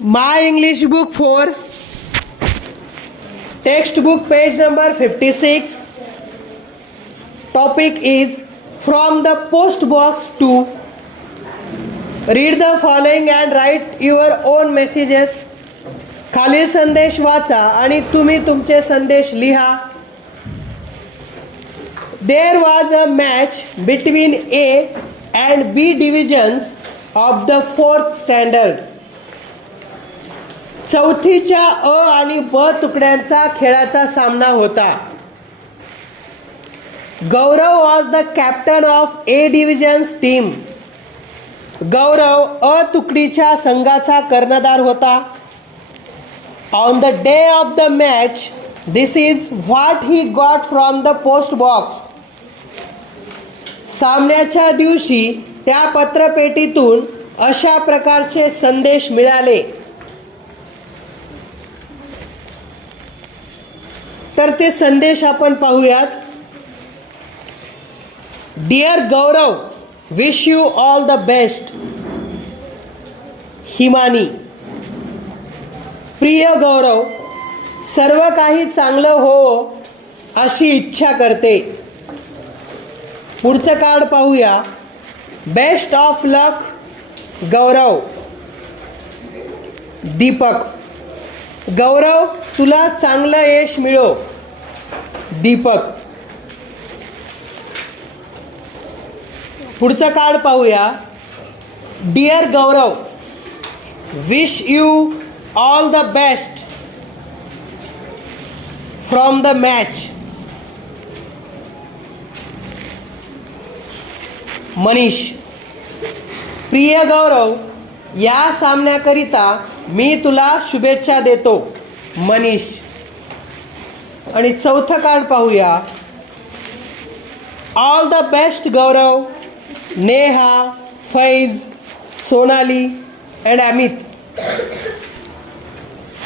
My English book 4, textbook page number 56. Topic is from the post box to. Read the following and write your own messages. खाली संदेश वाचा आणि तुम्ही तुमचे संदेश लिहा. There was a match between A and B divisions of the 4th standard. चौथीच्या अ आणि ब तुकड्यांचा खेळाचा सामना होता. Gaurav was the captain of A division's team. Gaurav अ तुकडीच्या संघाचा कर्णधार होता. On the day of the match this is what he got from the post box. सामन्याच्या दिवशी त्या पत्रपेटीतून अशा प्रकारचे संदेश मिळाले. तर ते संदेश आपण पाहूयात. Dear Gaurav, wish you all the best. Himani. प्रिय गौरव, सर्व काही चांगलं हो अशी इच्छा करते. पुढचं कार्ड पाहूया. Best of luck Gaurav. Deepak. Gaurav, तुला चांगलं यश मिळो. दीपक. पुढचं कार्ड पाहूया. Dear Gaurav, wish you all the best from the match. Manish. प्रिय गौरव, या सामन्याकरिता मी तुला शुभेच्छा देतो. मनीष. आणि चौथं कार्ड पाहूया. All the best Gaurav. Neha, Faiz, Sonali and Amit.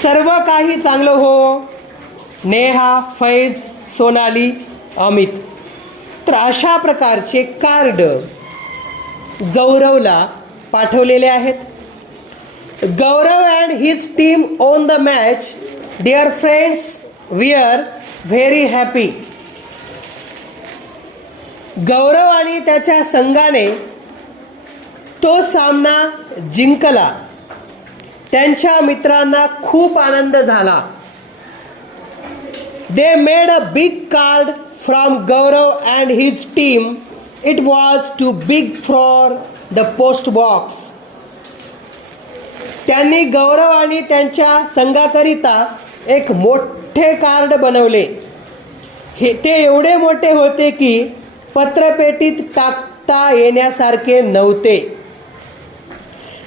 सर्व काही चांगलं हो. नेहा, फैज, सोनाली, अमित. तर अशा प्रकारचे कार्ड गौरवला पाठवलेले आहेत. Gaurav and his team won the match. Dear friends, we are very happy. Gaurav आणि त्याच्या संघाने तो सामना जिंकला. त्यांच्या मित्रांना खूप आनंद झाला. They made a big card from Gaurav and his team. It was too big for the post box. त्यांनी गौरव आणि त्यांच्या संघाकरिता एक मोठे कार्ड बनवले. ते एवढे मोठे होते की पत्रपेटीत टाकता येण्यासारखे नव्हते.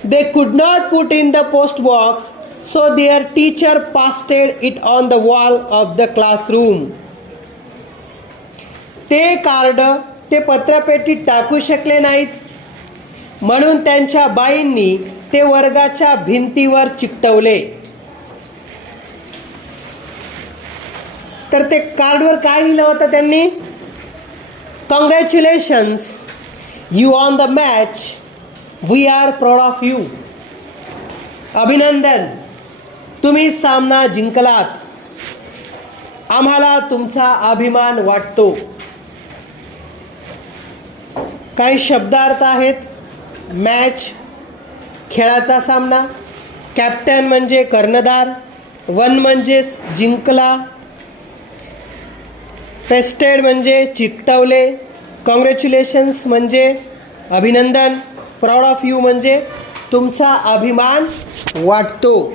They could not put in the post box, so their teacher pasted it on the wall of the classroom. ते कार्ड ते पत्रपेटीत टाकू शकले नाहीत, म्हणून त्यांच्या बाईंनी ते वर्गाच्या भिंतीवर चिकटवले. तर ते कार्डवर काय लिहिलं होतं त्यांनी? Congratulations, you on the match. We are proud of you. अभिनंदन, तुम्ही सामना जिंकलात. आम्हाला तुमचा अभिमान वाटतो. काही शब्दार्थ आहेत. मॅच, खेळाचा सामना. कॅप्टन म्हणजे कर्णधार. वन म्हणजे जिंकला. पेस्टेड म्हणजे चिकटवले. कॉंग्रॅच्युलेशन्स म्हणजे अभिनंदन. प्राऊड ऑफ यू म्हणजे तुमचा अभिमान वाटतो.